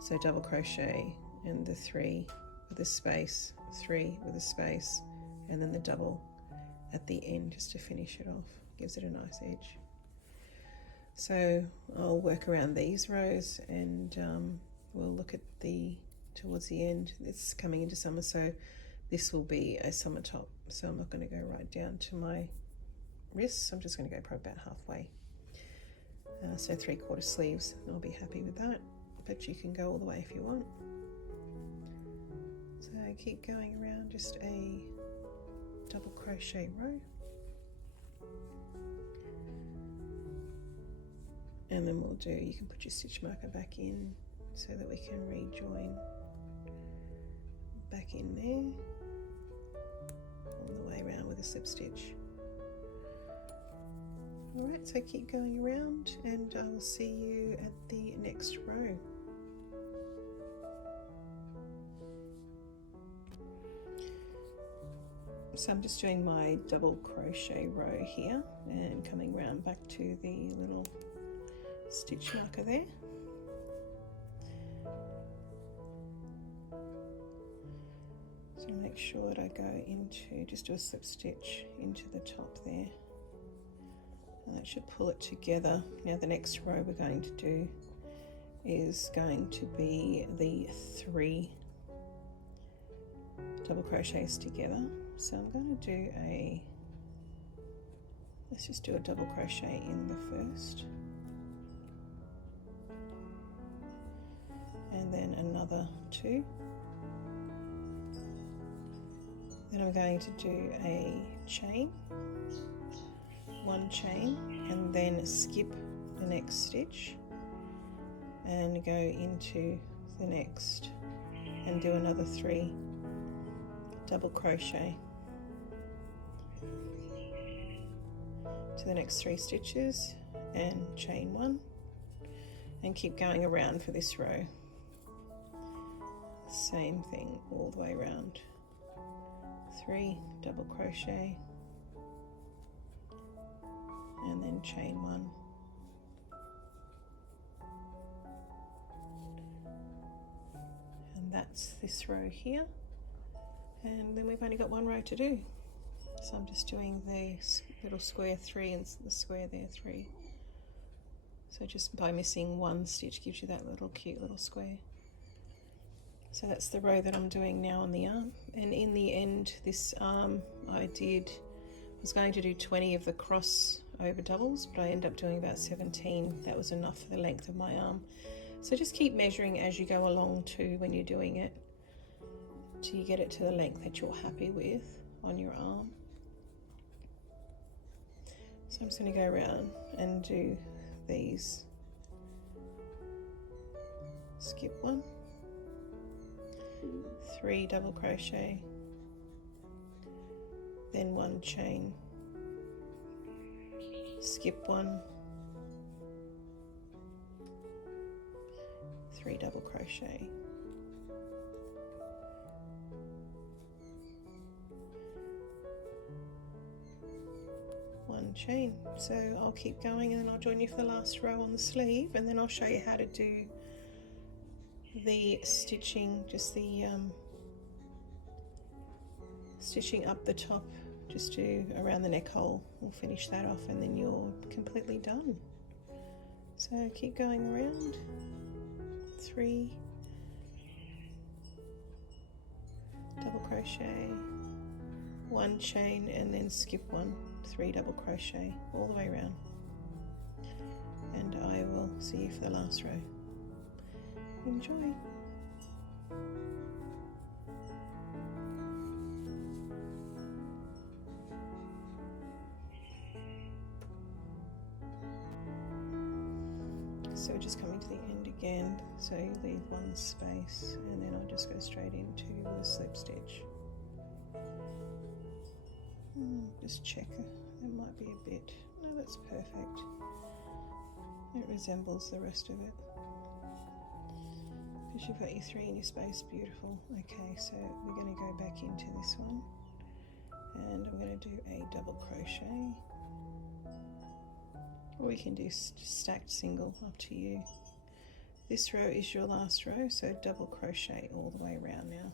So double crochet and the 3 with a space, 3 with a space, and then the double at the end just to finish it off. Gives it a nice edge. So I'll work around these rows, and we'll look at towards the end. It's coming into summer, so this will be a summer top. So I'm not going to go right down to my wrists. I'm just going to go probably about halfway. So 3/4 sleeves, I'll be happy with that. But you can go all the way if you want. So keep going around, just a double crochet row. And then you can put your stitch marker back in so that we can rejoin back in there, all the way around with a slip stitch. Alright, so keep going around, and I will see you at the next row. So I'm just doing my double crochet row here and coming round back to the little stitch marker there. So make sure that I go into, just do a slip stitch into the top there, and that should pull it together. Now the next row we're going to do is going to be the 3 double crochets together. So I'm going to do let's just do a double crochet in the first, and then another 2. Then I'm going to do a chain, 1 chain, and then skip the next stitch and go into the next and do another 3 double crochet to the next 3 stitches and chain 1, and keep going around for this row. Same thing all the way around. 3 double crochet and then chain 1. And that's this row here. And then we've only got 1 row to do. So I'm just doing the little square 3 and the square there 3. So just by missing 1 stitch gives you that little cute little square. So that's the row that I'm doing now on the arm, and in the end this arm I was going to do 20 of the cross over doubles, but I ended up doing about 17. That was enough for the length of my arm. So just keep measuring as you go along too when you're doing it, till you get it to the length that you're happy with on your arm. So I'm just going to go around and do these. Skip one, 3 double crochet, then 1 chain, skip one, 3 double crochet, one chain. So I'll keep going and then I'll join you for the last row on the sleeve, and then I'll show you how to do the stitching, just the stitching up the top, just do around the neck hole. We'll finish that off and then you're completely done. So keep going around. 3 double crochet, 1 chain, and then skip 1, 3 double crochet all the way around, and I will see you for the last row. Enjoy. So just coming to the end again, so you leave 1 space and then I'll just go straight into the slip stitch. Just check it, there might be a bit, no, that's perfect. It resembles the rest of it. Because you've got your 3 in your space, beautiful. Okay, so we're going to go back into this one and I'm going to do a double crochet, or we can do stacked single, up to you. This row is your last row, so double crochet all the way around now,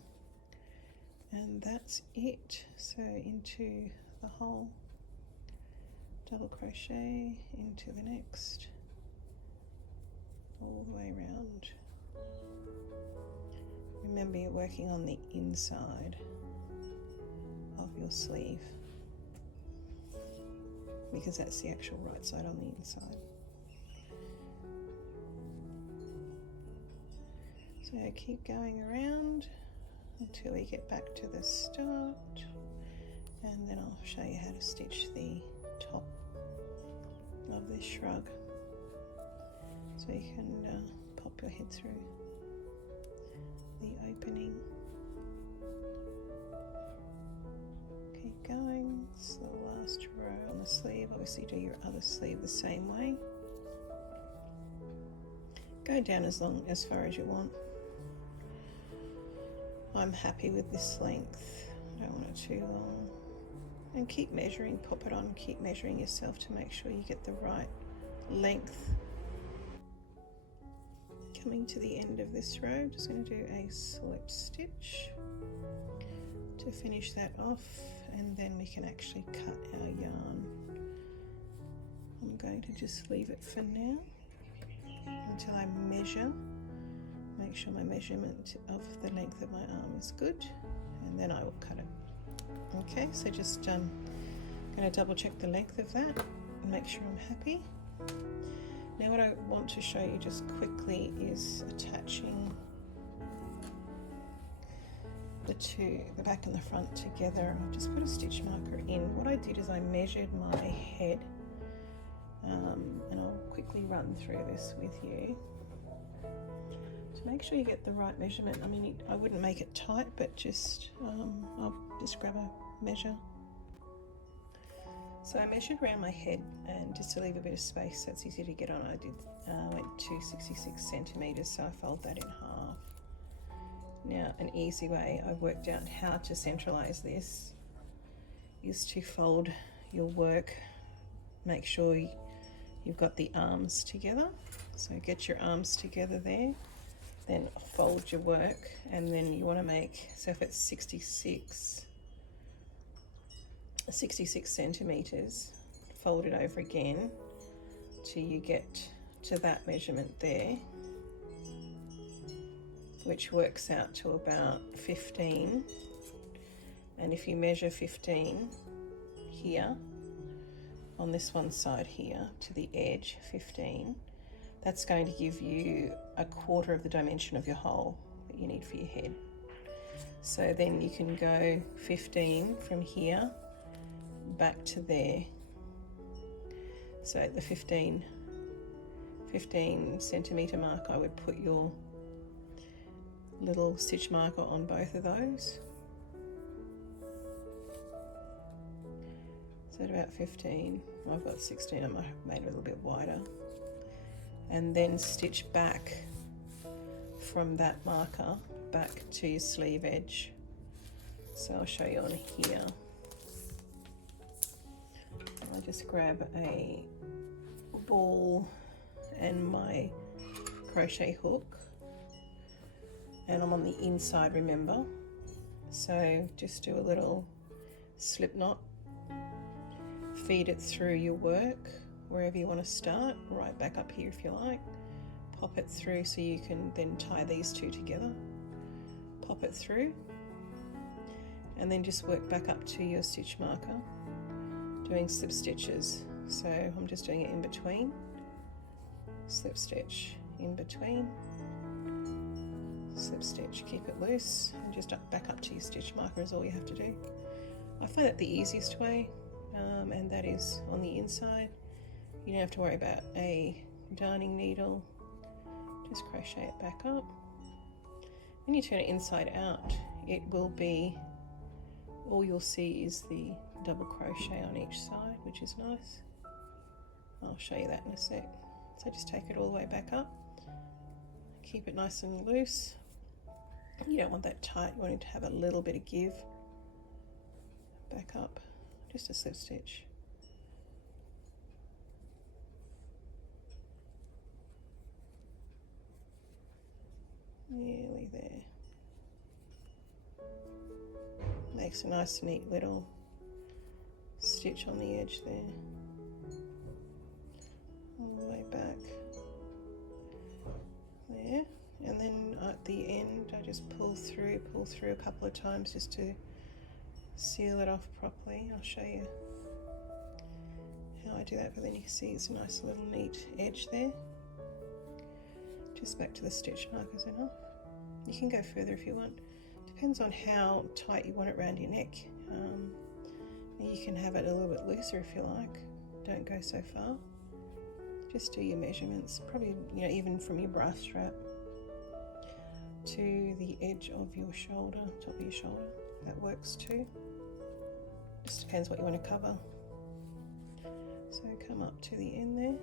and that's it. So into the hole, double crochet into the next, all the way around. Remember, you're working on the inside of your sleeve because that's the actual right side on the inside. So keep going around until we get back to the start, and then I'll show you how to stitch the top of this shrug so you can pop your head through the opening. Keep going. It's the last row on the sleeve. Obviously do your other sleeve the same way. Go down as far as you want. I'm happy with this length. I don't want it too long. And keep measuring, pop it on, keep measuring yourself to make sure you get the right length. Coming to the end of this row, just going to do a slip stitch to finish that off, and then we can actually cut our yarn. I'm going to just leave it for now until I measure, make sure my measurement of the length of my arm is good, and then I will cut it. Okay, so just going to double check the length of that and make sure I'm happy. Now what I want to show you just quickly is attaching the back and the front together. I'll just put a stitch marker in. What I did is I measured my head, and I'll quickly run through this with you to make sure you get the right measurement. I mean, I wouldn't make it tight, but just I'll just grab a measure. So I measured around my head, and just to leave a bit of space so it's easy to get on, I went to 66 centimeters, so I fold that in half. Now, an easy way I've worked out how to centralize this is to fold your work. Make sure you've got the arms together. So get your arms together there, then fold your work, and then you want to make, so if it's 66 centimeters, fold it over again till you get to that measurement there. which works out to about 15. And if you measure 15 here on this one side here to the edge, 15, that's going to give you a quarter of the dimension of your hole that you need for your head. So then you can go 15 from here back to there. So at the 15 centimetre mark, I would put your little stitch marker on both of those. So at about 15, I've got 16, I might have made it a little bit wider. And then stitch back from that marker back to your sleeve edge. So I'll show you on here. I'll just grab a ball and my crochet hook, and I'm on the inside, remember, so just do a little slip knot, feed it through your work wherever you want to start, right back up here if you like, pop it through so you can then tie these two together, pop it through, and then just work back up to your stitch marker doing slip stitches. So I'm just doing it in between, slip stitch, in between, slip stitch, keep it loose, and just back up to your stitch marker is all you have to do. I find that the easiest way, and that is on the inside. You don't have to worry about a darning needle, just crochet it back up. When you turn it inside out, it will be, all you'll see is the double crochet on each side, which is nice. I'll show you that in a sec. So just take it all the way back up, keep it nice and loose. You don't want that tight, you want it to have a little bit of give. Back up, just a slip stitch. Nearly there. Makes a nice neat little stitch on the edge there. All the way back there, and then at the end I just pull through a couple of times just to seal it off properly. I'll show you how I do that, but then you can see it's a nice little neat edge there. Just back to the stitch markers enough. You can go further if you want. Depends on how tight you want it around your neck. You can have it a little bit looser if you like. Don't go so far. Just do your measurements, probably, you know, even from your bra strap to the edge of your shoulder, top of your shoulder. That works too. Just depends what you want to cover. So come up to the end there.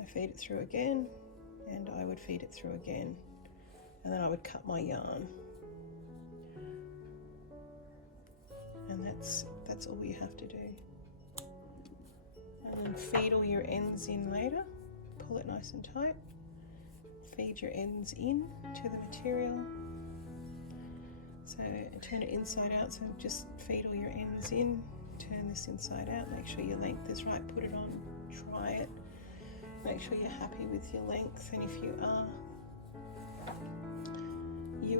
I feed it through again, and I would feed it through again, and then I would cut my yarn. And that's all you have to do. And then feed all your ends in later. Pull it nice and tight. Feed your ends in to the material. So turn it inside out, so just feed all your ends in. Turn this inside out, make sure your length is right, put it on, try it. Make sure you're happy with your length, and if you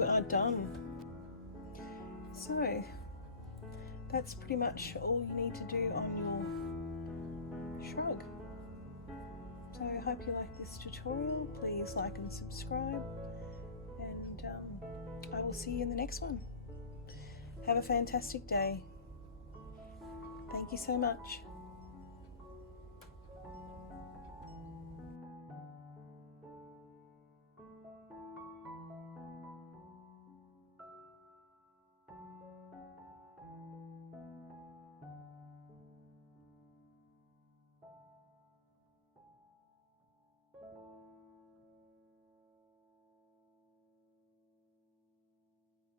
are done. So that's pretty much all you need to do on your shrug. So I hope you like this tutorial. Please like and subscribe, and I will see you in the next one. Have a fantastic day. Thank you so much.